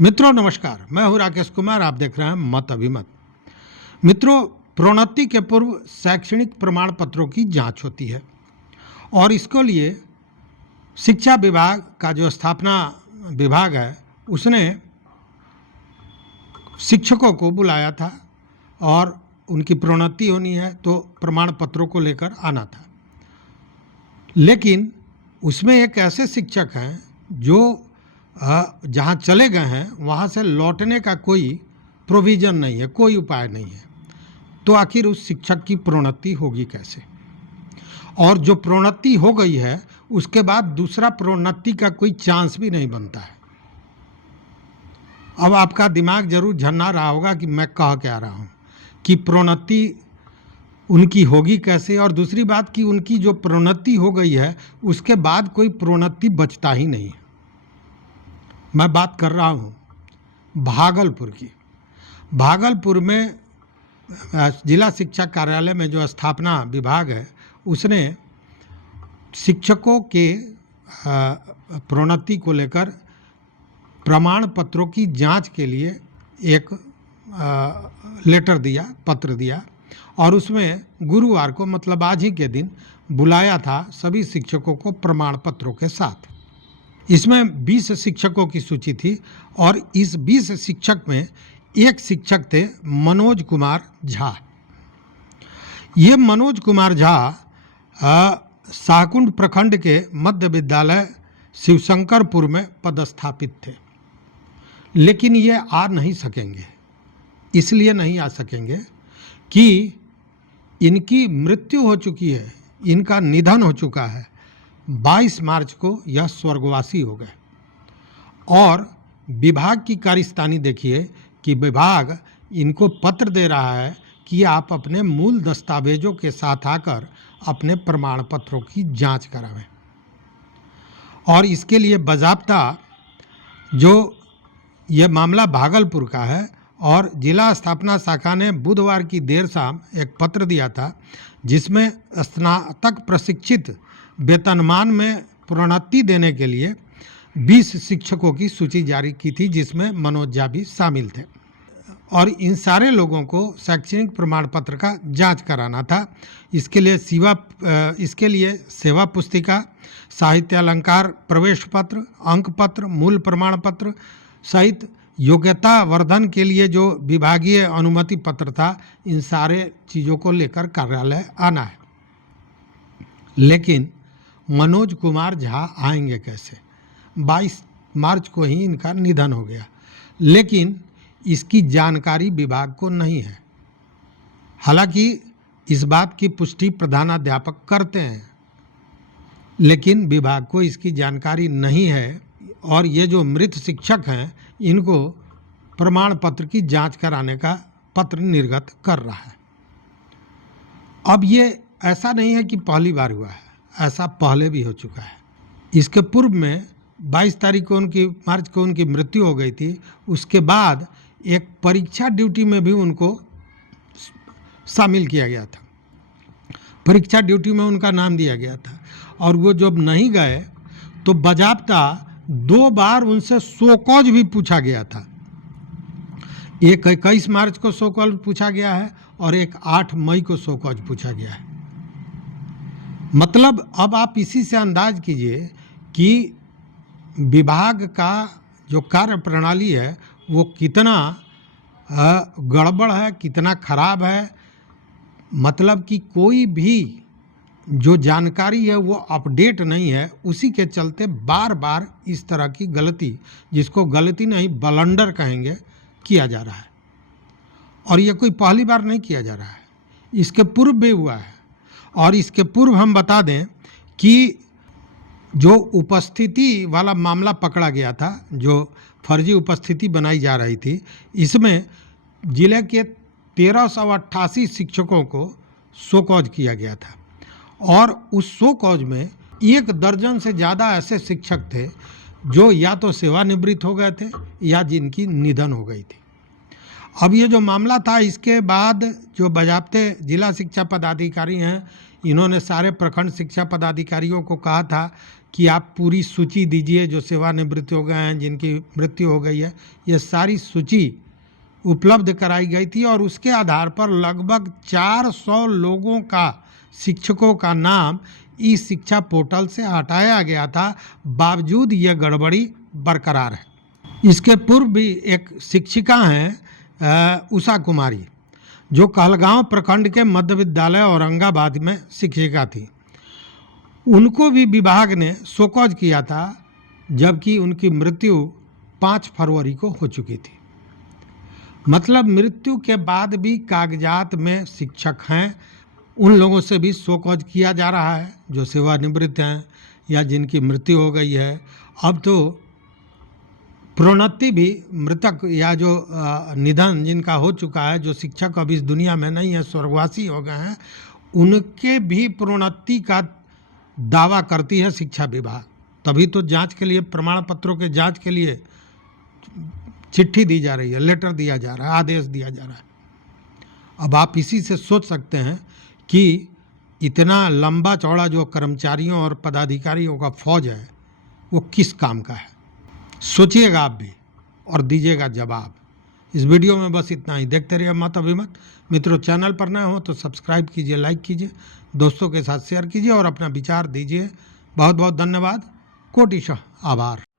मित्रों नमस्कार, मैं हूं राकेश कुमार। आप देख रहे हैं मत अभिमत। मित्रों, प्रोन्नति के पूर्व शैक्षणिक प्रमाण पत्रों की जांच होती है और इसके लिए शिक्षा विभाग का जो स्थापना विभाग है उसने शिक्षकों को बुलाया था और उनकी प्रोन्नति होनी है तो प्रमाण पत्रों को लेकर आना था। लेकिन उसमें एक ऐसे शिक्षक हैं जो जहाँ चले गए हैं वहाँ से लौटने का कोई प्रोविज़न नहीं है, कोई उपाय नहीं है। तो आखिर उस शिक्षक की प्रोन्नति होगी कैसे? और जो प्रोन्नति हो गई है उसके बाद दूसरा प्रोन्नति का कोई चांस भी नहीं बनता है। अब आपका दिमाग जरूर झन्ना रहा होगा कि मैं कह क्या रहा हूँ कि प्रोन्नति उनकी होगी कैसे, और दूसरी बात कि उनकी जो प्रोन्नति हो गई है उसके बाद कोई प्रोन्नति बचता ही नहीं है। मैं बात कर रहा हूँ भागलपुर की। भागलपुर में जिला शिक्षा कार्यालय में जो स्थापना विभाग है उसने शिक्षकों के प्रोन्नति को लेकर प्रमाण पत्रों की जांच के लिए एक लेटर दिया, पत्र दिया, और उसमें गुरुवार को मतलब आज ही के दिन बुलाया था सभी शिक्षकों को प्रमाण पत्रों के साथ। इसमें 20 शिक्षकों की सूची थी और इस 20 शिक्षक में एक शिक्षक थे मनोज कुमार झा। ये मनोज कुमार झा शाहकुंड प्रखंड के मध्य विद्यालय शिवशंकरपुर में पदस्थापित थे, लेकिन ये आ नहीं सकेंगे। इसलिए नहीं आ सकेंगे कि इनकी मृत्यु हो चुकी है, इनका निधन हो चुका है। 22 मार्च को यह स्वर्गवासी हो गए। और विभाग की कार्यस्तानी देखिए कि विभाग इनको पत्र दे रहा है कि आप अपने मूल दस्तावेजों के साथ आकर अपने प्रमाण पत्रों की जांच करावें। और इसके लिए बाज़ाब्ता जो ये मामला भागलपुर का है और जिला स्थापना शाखा ने बुधवार की देर शाम एक पत्र दिया था जिसमें स्नातक प्रशिक्षित वेतनमान में प्रोन्नति देने के लिए 20 शिक्षकों की सूची जारी की थी, जिसमें मनोज झा भी शामिल थे। और इन सारे लोगों को शैक्षणिक प्रमाण पत्र का जांच कराना था। इसके लिए सेवा पुस्तिका, साहित्य अलंकार प्रवेश पत्र, अंक पत्र, मूल प्रमाण पत्र सहित योग्यता वर्धन के लिए जो विभागीय अनुमति पत्र था, इन सारे चीज़ों को लेकर कार्यालय आना है। लेकिन मनोज कुमार झा आएंगे कैसे? 22 मार्च को ही इनका निधन हो गया, लेकिन इसकी जानकारी विभाग को नहीं है। हालांकि इस बात की पुष्टि प्रधानाध्यापक करते हैं, लेकिन विभाग को इसकी जानकारी नहीं है। और ये जो मृत शिक्षक हैं इनको प्रमाण पत्र की जांच कराने का पत्र निर्गत कर रहा है। अब ये ऐसा नहीं है कि पहली बार हुआ है, ऐसा पहले भी हो चुका है। इसके पूर्व में 22 तारीख को मार्च को उनकी मृत्यु हो गई थी। उसके बाद एक परीक्षा ड्यूटी में भी उनको शामिल किया गया था, परीक्षा ड्यूटी में उनका नाम दिया गया था। और वो जब नहीं गए तो बाज़ाब्ता 2 बार उनसे सो कॉज भी पूछा गया था। एक 21 मार्च को सो कॉज पूछा गया है और एक 8 मई को सो कॉज पूछा गया है। मतलब अब आप इसी से अंदाज कीजिए कि विभाग का जो कार्य प्रणाली है वो कितना गड़बड़ है, कितना खराब है। मतलब कि कोई भी जो जानकारी है वो अपडेट नहीं है, उसी के चलते बार बार इस तरह की गलती, जिसको गलती नहीं ब्लंडर कहेंगे, किया जा रहा है। और ये कोई पहली बार नहीं किया जा रहा है, इसके पूर्व भी हुआ है। और इसके पूर्व हम बता दें कि जो उपस्थिति वाला मामला पकड़ा गया था, जो फर्जी उपस्थिति बनाई जा रही थी, इसमें जिले के 1388 शिक्षकों को सो कॉज किया गया था। और उस सो कॉज में 1 दर्जन से ज़्यादा ऐसे शिक्षक थे जो या तो सेवानिवृत्त हो गए थे या जिनकी निधन हो गई थी। अब ये जो मामला था, इसके बाद जो बाज़ाब्ते जिला शिक्षा पदाधिकारी हैं, इन्होंने सारे प्रखंड शिक्षा पदाधिकारियों को कहा था कि आप पूरी सूची दीजिए जो सेवानिवृत्त हो गए हैं, जिनकी मृत्यु हो गई है। ये सारी सूची उपलब्ध कराई गई थी और उसके आधार पर लगभग 400 लोगों का, शिक्षकों का नाम ई शिक्षा पोर्टल से हटाया गया था, बावजूद ये गड़बड़ी बरकरार है। इसके पूर्व भी एक शिक्षिका हैं उषा कुमारी, जो कहलगांव प्रखंड के मध्य विद्यालय औरंगाबाद में शिक्षिका थी। उनको भी विभाग ने शोकॉज किया था, जबकि उनकी मृत्यु 5 फरवरी को हो चुकी थी। मतलब मृत्यु के बाद भी कागजात में शिक्षक हैं, उन लोगों से भी शोकॉज किया जा रहा है जो सेवानिवृत्त हैं या जिनकी मृत्यु हो गई है। अब तो प्रोन्नति भी, मृतक या जो निधन जिनका हो चुका है, जो शिक्षक अब इस दुनिया में नहीं है, स्वर्गवासी हो गए हैं, उनके भी प्रोन्नति का दावा करती है शिक्षा विभाग। तभी तो जांच के लिए, प्रमाण पत्रों के जांच के लिए चिट्ठी दी जा रही है, लेटर दिया जा रहा है, आदेश दिया जा रहा है। अब आप इसी से सोच सकते हैं कि इतना लंबा चौड़ा जो कर्मचारियों और पदाधिकारियों का फौज है वो किस काम का है। सोचिएगा आप भी और दीजिएगा जवाब। इस वीडियो में बस इतना ही। देखते रहिए मत अभिमत। मित्रों, चैनल पर नए हो तो सब्सक्राइब कीजिए, लाइक कीजिए, दोस्तों के साथ शेयर कीजिए और अपना विचार दीजिए। बहुत बहुत धन्यवाद। कोटिशः आभार।